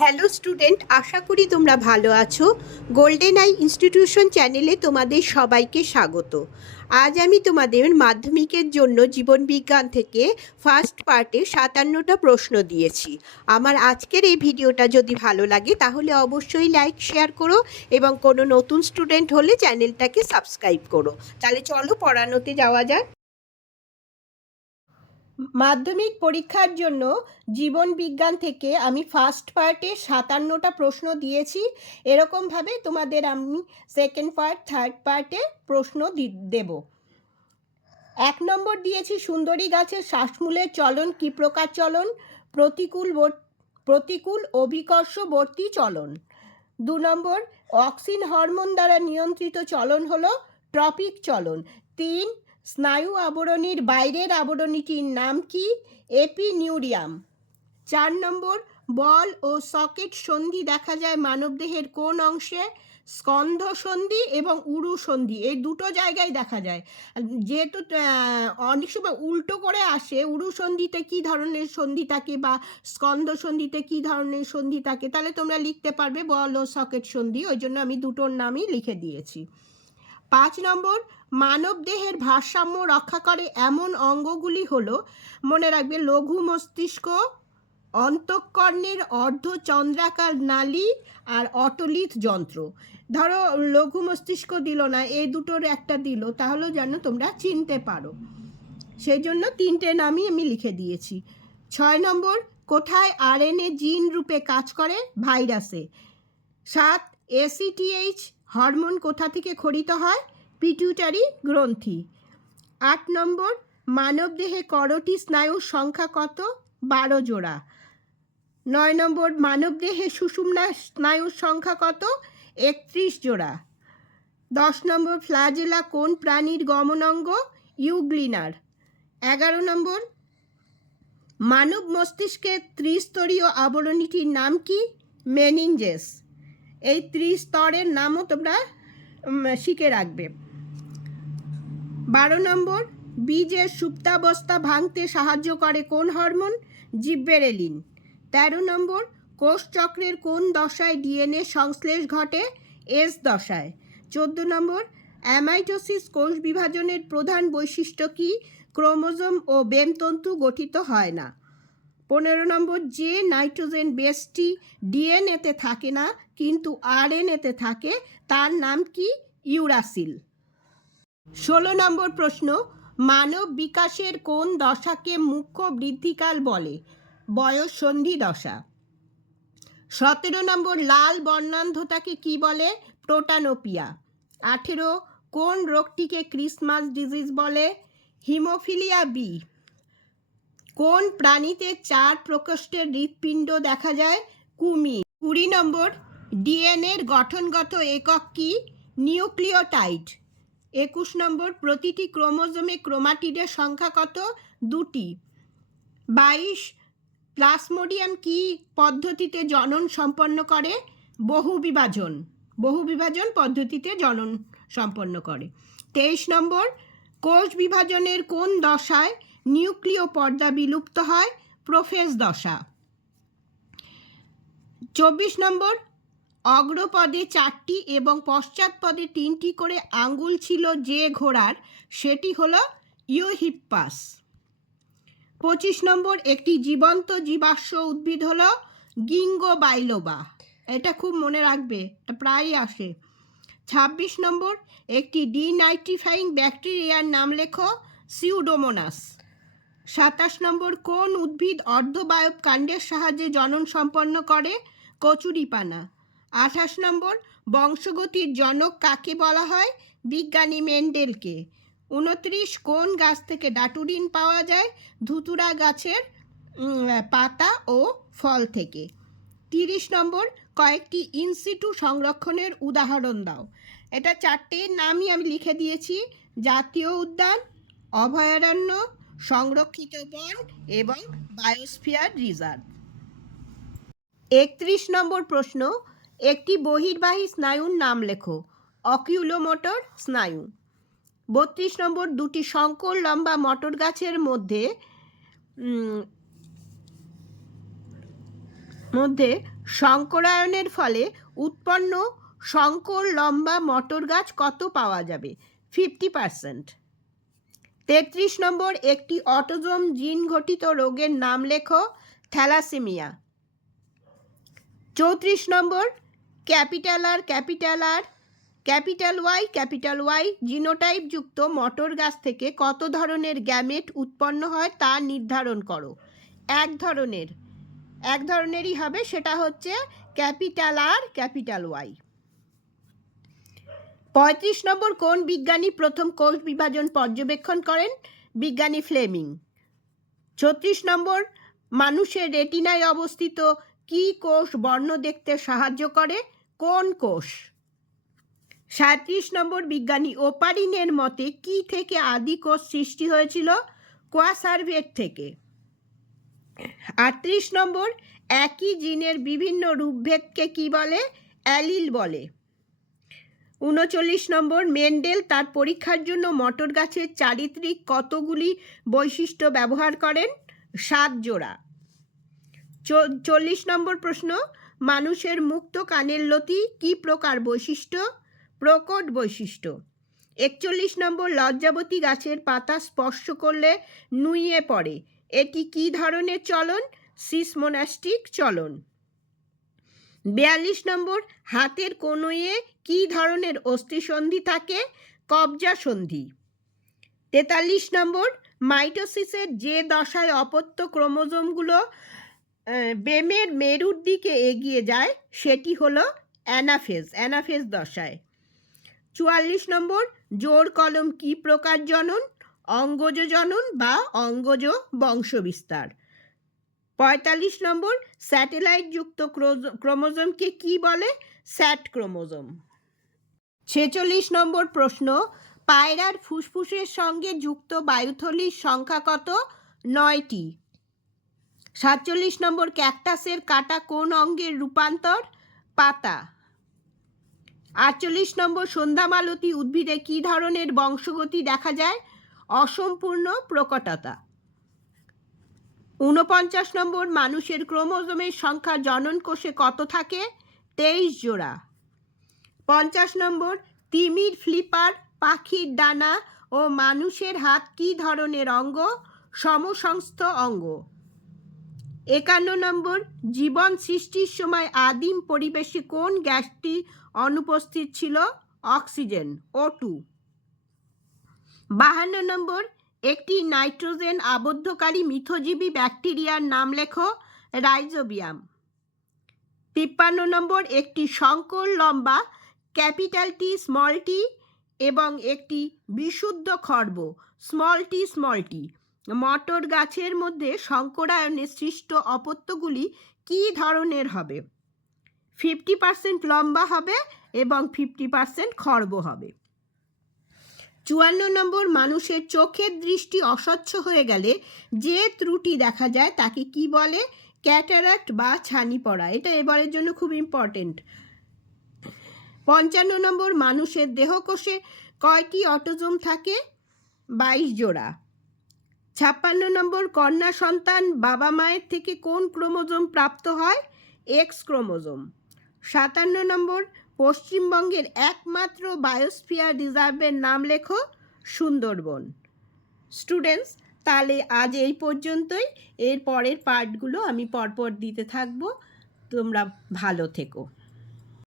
Hello student, আশা করি তোমরা ভালো আছো। গোল্ডেন আই ইনস্টিটিউশন চ্যানেলে তোমাদের সবাইকে স্বাগত। আজ আমি তোমাদের মাধ্যমিকের জন্য জীবনবিজ্ঞান থেকে ফার্স্ট পার্টে 57টা প্রশ্ন দিয়েছি। আমার আজকের এই ভিডিওটা যদি ভালো লাগে তাহলে অবশ্যই লাইক শেয়ার করো এবং কোনো নতুন স্টুডেন্ট হলে চ্যানেলটাকে সাবস্ক্রাইব করো। তাহলে চলো পড়ানোতে যাওয়া যাক। মাধ্যমিক পরীক্ষার জন্য জীবন বিজ্ঞান থেকে আমি ফার্স্ট পার্টে 57টা প্রশ্ন দিয়েছি। এরকমভাবে তোমাদের আমি সেকেন্ড পার্ট থার্ড পার্টে প্রশ্ন দেব। 1 নম্বর দিয়েছি সুন্দরী গাছের শ্বাসমূলের চলন কী প্রকার চলন? প্রতিকূল অভিকর্ষবর্তী চলন। 2 নম্বর অক্সিন হরমোন দ্বারা নিয়ন্ত্রিত চলন হলো ট্রপিক চলন। 3 স্নায়ু আবরণীর বাইরের আবরণীটির নাম কি? এপিনিউরিয়াম। 4 নম্বর বল ও সকেট সন্ধি দেখা যায় মানবদেহের কোন অংশে? স্কন্ধ সন্ধি এবং উরু সন্ধি, এই দুটো জায়গায় দেখা যায়। যেহেতু অনেক সময় উল্টো করে আসে, উরু সন্ধিতে কী ধরনের সন্ধি থাকে বা স্কন্ধ সন্ধিতে কী ধরনের সন্ধি থাকে, তাহলে তোমরা লিখতে পারবে বল ও সকেট সন্ধি, ওই জন্য আমি দুটোর নামই লিখে দিয়েছি। 5 নম্বর মানব দেহের ভারসাম্য রক্ষা করে এমন অঙ্গগুলি হলো, মনে রাখবে, লঘু মস্তিষ্ক, অন্তঃকর্ণের অর্ধচন্দ্রাকার নালী আর অটোলিথ যন্ত্র। ধরো লঘু মস্তিষ্ক দিল না, এই দুটোর একটা দিল, তাহলেও যেন তোমরা চিনতে পারো, সেই জন্য 3টে নামই আমি লিখে দিয়েছি। 6 নম্বর কোথায় আরএনএ জিন রূপে কাজ করে? ভাইরাসে। 7 এসিটিএইচ হরমোন কোথা থেকে ক্ষরিত হয়? পিটুইটারি গ্রন্থি। 8 নম্বর মানবদেহে করোটি স্নায়ুর সংখ্যা কত? 12 জোড়া। 9 নম্বর মানবদেহে সুষুম্না স্নায়ুর সংখ্যা কত? 31 জোড়া। 10 নম্বর ফ্ল্যাজেলা কোন প্রাণীর গমনাঙ্গ? ইউগ্লিনার। 11 নম্বর মানব মস্তিষ্কের ত্রিস্তরীয় আবরণীটির নাম কি? মেনিনজেস। এই ত্রিস্তরের নামও তোমরা শিখে রাখবে। 12 নম্বর বীজের সুপ্তাবস্থা ভাঙতে সাহায্য করে কোন হরমোন? জিব্বেরেলিন। 13 নম্বর কোষচক্রের কোন দশায় ডিএনএ সংশ্লেষ ঘটে? এস দশায়। 14 নম্বর অ্যামাইটোসিস কোষ বিভাজনের প্রধান বৈশিষ্ট্য কি? ক্রোমোজোম ও বেমতন্তু গঠিত হয় না। 15 নম্বর যে নাইট্রোজেন বেসটি ডিএনএতে থাকে না কিন্তু আরএনএতে থাকে তার নাম কি? ইউরাসিল। 16 নম্বর প্রশ্ন মানব বিকাশের কোন দশাকে মুখ্য বৃদ্ধিকাল বলে? বয়স সন্ধি দশা। 17 নম্বর লাল বর্ণান্ধতাকে কি বলে? প্রোটানোপিয়া। 18 কোন রোগটিকে ক্রিসমাস ডিজিজ বলে? Haemophilia B. কোন প্রাণীতে 4 প্রকোষ্ঠের হৃৎপিণ্ড দেখা যায়? কুমির। 20 নম্বর ডিএনএর গঠনগত একক কি? নিউক্লিওটাইড। 21 নম্বর প্রতিটি ক্রোমোজোমে ক্রোমাটিডের সংখ্যা কত? 2টি। 22 প্লাজমোডিয়াম কি পদ্ধতিতে জনন সম্পন্ন করে? বহুবিভাজন পদ্ধতিতে জনন সম্পন্ন করে। 23 নম্বর কোষ বিভাজনের কোন দশায় নিউক্লিয় পর্দা বিলুপ্ত হয়? প্রোফেজ দশা। 24 নম্বর অগ্রপদে 4টি এবং পশ্চাৎপদে 3টি করে আঙ্গুল ছিল যে ঘোড়ার, সেটি হলো ইউহিপ্পাস। 25 নম্বর একটি জীবন্ত জীবাশ্ম উদ্ভিদ হলো গিঙ্গো বাইলোবা, এটা খুব মনে রাখবে, এটা প্রায়ই আসে। 26 নম্বর একটি ডিনাইট্রিফাইং ব্যাকটেরিয়ার নাম লেখো, সিউডোমোনাস। 27 নম্বর কোন উদ্ভিদ অর্ধবায়ব কাণ্ডের সাহায্যে জনন সম্পন্ন করে? কচুরিপানা। 28 নম্বর বংশগতির জনক কাকে বলা হয়? বিজ্ঞানী মেন্ডেলকে। 29 কোন গাছ থেকে ডাটুরিন পাওয়া যায়? ধুতুরা গাছের পাতা ও ফল থেকে। 30 নম্বর কয়েকটি ইনসিটু সংরক্ষণের উদাহরণ দাও। এটা 4টে নামই আমি লিখে দিয়েছি: জাতীয় উদ্যান, অভয়ারণ্য, সংরক্ষিত বন এবং বায়োস্ফিয়ার রিজার্ভ। 31 নম্বর প্রশ্ন একটি বহির্বাহী স্নায়ুর নাম লেখো। অকিউলোমোটর স্নায়ু। 32 নম্বর দুটি শঙ্কর লম্বা মটর গাছের মধ্যে মধ্যে সংকরায়নের ফলে উৎপন্ন সংকর লম্বা মটর গাছ কত পাওয়া যাবে? 50%। 33 নম্বর, একটি অটোজোম জিন ঘটিত রোগের নাম লেখো। থ্যালাসেমিয়া। 34 নম্বর, ক্যাপিটাল আর ক্যাপিটাল ওয়াই জিনোটাইপ যুক্ত মটর গাছ থেকে কত ধরনের গ্যামেট উৎপন্ন হয় তা নির্ধারণ করো। এক ধরনেরই হবে, সেটা হচ্ছে ক্যাপিটাল আর ক্যাপিটাল ওয়াই। 35 নম্বর, কোন বিজ্ঞানী প্রথম কোষ বিভাজন পর্যবেক্ষণ করেন? বিজ্ঞানী ফ্লেমিং। 36 নম্বর, মানুষের রেটিনায় অবস্থিত কি কোষ বর্ণ দেখতে সাহায্য করে? কোন কোষ? 37 নম্বর, বিজ্ঞানী ওপারিনের মতে কি থেকে আদি কোষ সৃষ্টি হয়েছিল? কোয়াসার্ভেট থেকে। 38 নম্বর, একই জিনের বিভিন্ন রূপভেদকে কি বলে? অ্যালিল বলে। 39 নম্বর, মেন্ডেল তার পরীক্ষার জন্য মটর গাছের চারিত্রিক কতগুলি বৈশিষ্ট্য ব্যবহার করেন? 7 জোড়া। 40 নম্বর প্রশ্ন, মানুষের মুক্ত কানের লতি কি প্রকার বৈশিষ্ট্য? প্রকট বৈশিষ্ট্য। 41 নম্বর, লজ্জাবতী গাছের পাতা স্পর্শ করলে নুইয়ে পড়ে, এটি কি ধরনের চলন? সিসমোনাস্টিক চলন। 42 নম্বর, হাতের কনুইয়ে কি ধরনের অস্থিসন্ধি থাকে? কবজা সন্ধি। 43 নম্বর, মাইটোসিসের যে দশায় অপত্য ক্রোমোজোমগুলো বেমের মেরুর দিকে এগিয়ে যায় সেটি হলো অ্যানাফেজ দশায়। 44 নম্বর, জোড় কলম কি প্রকার জনন? অঙ্গজ জনন বা অঙ্গজ বংশবিস্তার। 45 নম্বর, স্যাটেলাইট যুক্ত ক্রোমোজোমকে কি বলে? স্যাট ক্রোমোজোম। 46 নম্বর প্রশ্ন, পায়রার ফুসফুসের সঙ্গে যুক্ত বায়ুথলির সংখ্যা কত? 9টি। 47 নম্বর, ক্যাকটাসের কাটা কোন অঙ্গের রূপান্তর? পাতা। 48 নম্বর, সন্ধ্যামালতী উদ্ভিদে কি ধরনের বংশগতি দেখা যায়? অসম্পূর্ণ প্রকটতা। 49 নম্বর, মানুষের ক্রোমোজোমের সংখ্যা জনন কোষে কত থাকে? 23 জোড়া। 50 নম্বর, তিমির ফ্লিপার, পাখির ডানা ও মানুষের হাত কি ধরনের অঙ্গ? সমসংস্থ অঙ্গ। 51 নম্বর, জীবন সৃষ্টির সময় আদিম পরিবেশে কোন গ্যাসটি অনুপস্থিত ছিল? Oxygen, O2। 52 নম্বর, একটি নাইট্রোজেন আবদ্ধকারী মিথজীবী ব্যাকটেরিয়ার নাম লেখো। রাইজোবিয়াম। 53 নম্বর, একটি সংকর লম্বা ক্যাপিটাল টি স্মল টি এবং একটি বিশুদ্ধ খর্ব স্মল টি মটর গাছের মধ্যে সংকরায়নে সৃষ্ট অপত্যগুলি কি ধরনের হবে? 50% লম্বা হবে এবং 50% খর্ব হবে। 54 নম্বর, মানুষের চোখের দৃষ্টি অস্বচ্ছ হয়ে গেলে যে ত্রুটি দেখা যায় তাকে কি বলে? ক্যাটারাক্ট বা ছানি পড়া। এটা এবারের জন্য খুব ইম্পর্টেন্ট। 55 নম্বর, মানুষের দেহকোষে কয়টি অটোজোম থাকে? 22 জোড়া। 56 নম্বর, কন্যা সন্তান বাবা মায়ের থেকে কোন ক্রোমোজোম প্রাপ্ত হয়? X chromosome. 57 নম্বর, পশ্চিমবঙ্গের একমাত্র বায়োস্ফিয়ার রিজার্ভের নাম লেখো। সুন্দরবন। স্টুডেন্টস, তাহলে আজ এই পর্যন্তই। এর পরের পার্টগুলো আমি পরপর দিতে থাকবো। তোমরা ভালো থেকো।